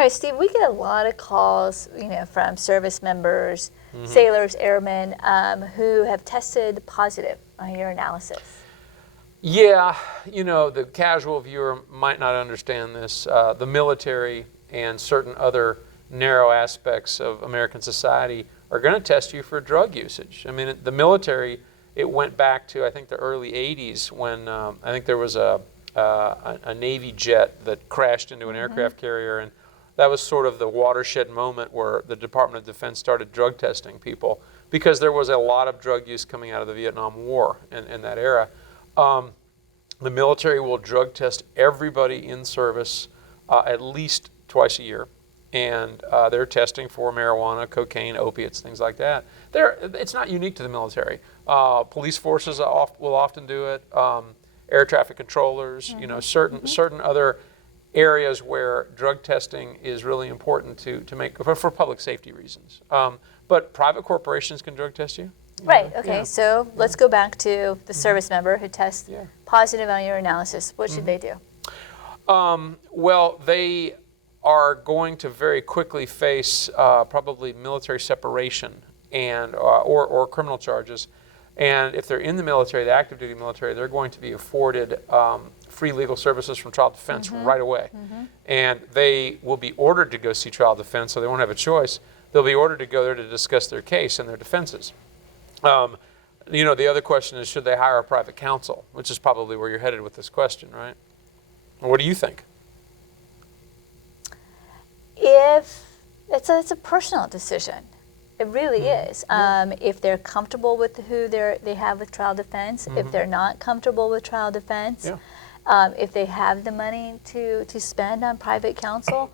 All right, Steve, we get a lot of calls, from service members, sailors, airmen, who have tested positive on urinalysis. Yeah, the casual viewer might not understand this. The military and certain other narrow aspects of American society are going to test you for drug usage. I mean, the military, it went back to, I think, the early 80s when I think there was a Navy jet that crashed into an aircraft carrier, and that was sort of the watershed moment where the Department of Defense started drug testing people because there was a lot of drug use coming out of the Vietnam War in that era. The military will drug test everybody in service at least twice a year, and they're testing for marijuana, cocaine, opiates, things like that. It's not unique to the military. Police forces will often do it. Air traffic controllers, certain other areas where drug testing is really important to make for public safety reasons. But private corporations can drug test you. Right, okay, so let's go back to the service member who tests positive on urinalysis. What should they do? Well, they are going to very quickly face probably military separation and or criminal charges. And if they're in the military, the active duty military, they're going to be afforded free legal services from trial defense right away. And they will be ordered to go see trial defense, so they won't have a choice. They'll be ordered to go there to discuss their case and their defenses. The other question is, should they hire a private counsel, which is probably where you're headed with this question, right? What do you think? It's a personal decision. It really is. If they're comfortable with who they have with trial defense, if they're not comfortable with trial defense, if they have the money to spend on private counsel,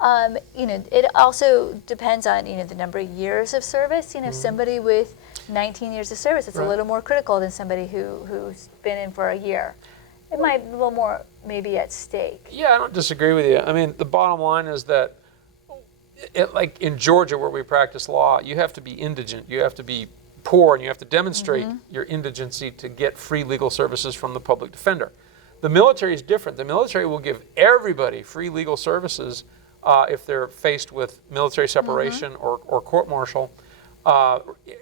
it also depends on the number of years of service. Somebody with 19 years of service, it's a little more critical than somebody who's been in for a year. It might be a little more maybe at stake. Yeah, I don't disagree with you. I mean, the bottom line is that like in Georgia where we practice law, you have to be indigent, you have to be poor, and you have to demonstrate your indigency to get free legal services from the public defender. The military is different. The military will give everybody free legal services if they're faced with military separation or court-martial,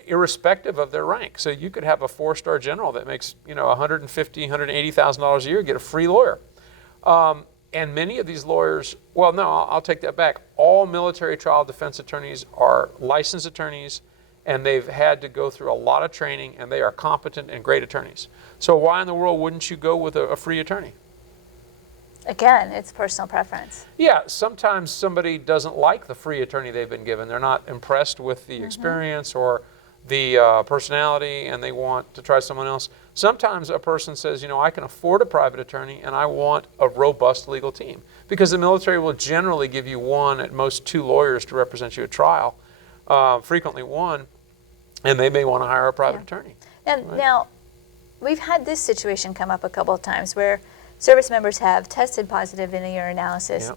irrespective of their rank. So you could have a 4-star general that makes $150,000, $180,000 a year get a free lawyer. And many of these lawyers, well, no, I'll take that back. All military trial defense attorneys are licensed attorneys, and they've had to go through a lot of training, and they are competent and great attorneys. So why in the world wouldn't you go with a free attorney? Again, it's personal preference. Yeah, sometimes somebody doesn't like the free attorney they've been given. They're not impressed with the experience or the personality, and they want to try someone else. Sometimes a person says, I can afford a private attorney, and I want a robust legal team. Because the military will generally give you 1, at most 2 lawyers to represent you at trial, frequently 1, and they may want to hire a private attorney. And now, we've had this situation come up a couple of times where service members have tested positive in a urinalysis,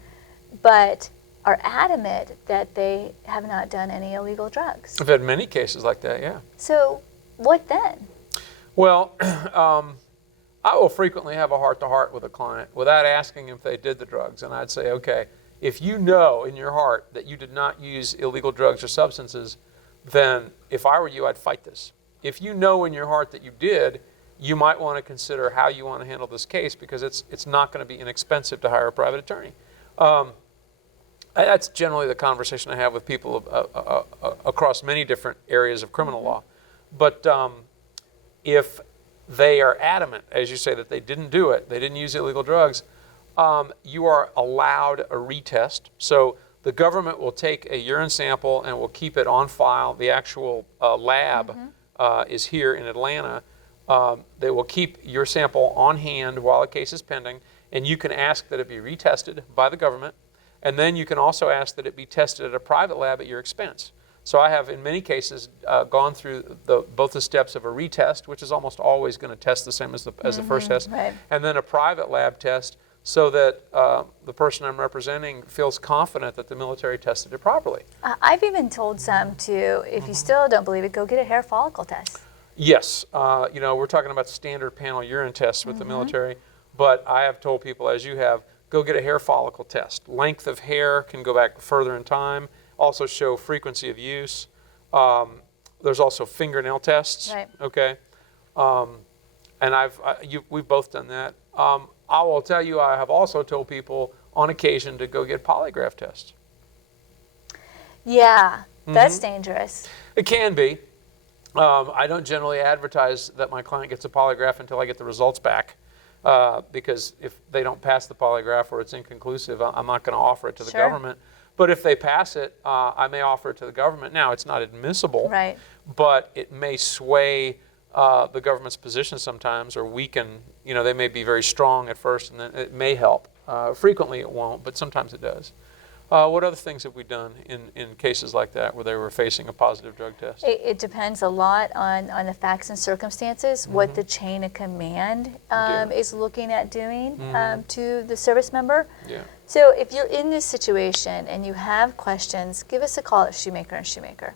but are adamant that they have not done any illegal drugs. I've had many cases like that, yeah. So what then? Well, I will frequently have a heart-to-heart with a client without asking if they did the drugs. And I'd say, okay, if you know in your heart that you did not use illegal drugs or substances, then if I were you, I'd fight this. If you know in your heart that you did, you might want to consider how you want to handle this case, because it's not going to be inexpensive to hire a private attorney. That's generally the conversation I have with people across many different areas of criminal law. But if they are adamant, as you say, that they didn't do it, they didn't use illegal drugs, you are allowed a retest. So the government will take a urine sample and will keep it on file. The actual lab is here in Atlanta. They will keep your sample on hand while a case is pending, and you can ask that it be retested by the government. And then you can also ask that it be tested at a private lab at your expense. So I have, in many cases, gone through both the steps of a retest, which is almost always going to test the same as the first test, and then a private lab test, so that the person I'm representing feels confident that the military tested it properly. I've even told some to, if you still don't believe it, go get a hair follicle test. Yes, we're talking about standard panel urine tests with the military, but I have told people, as you have, go get a hair follicle test. Length of hair can go back further in time, also show frequency of use. There's also fingernail tests, right. okay? And we've both done that. I will tell you, I have also told people on occasion to go get polygraph tests. Yeah, that's dangerous. It can be. I don't generally advertise that my client gets a polygraph until I get the results back, because if they don't pass the polygraph or it's inconclusive, I'm not going to offer it to the government. But if they pass it, I may offer it to the government. Now, it's not admissible, right. but it may sway the government's position sometimes, or weaken. You know, they may be very strong at first, and then it may help. Frequently it won't, but sometimes it does. What other things have we done in cases like that where they were facing a positive drug test? It depends a lot on the facts and circumstances, what the chain of command is looking at doing to the service member. Yeah. So if you're in this situation and you have questions, give us a call at Shewmaker & Shewmaker.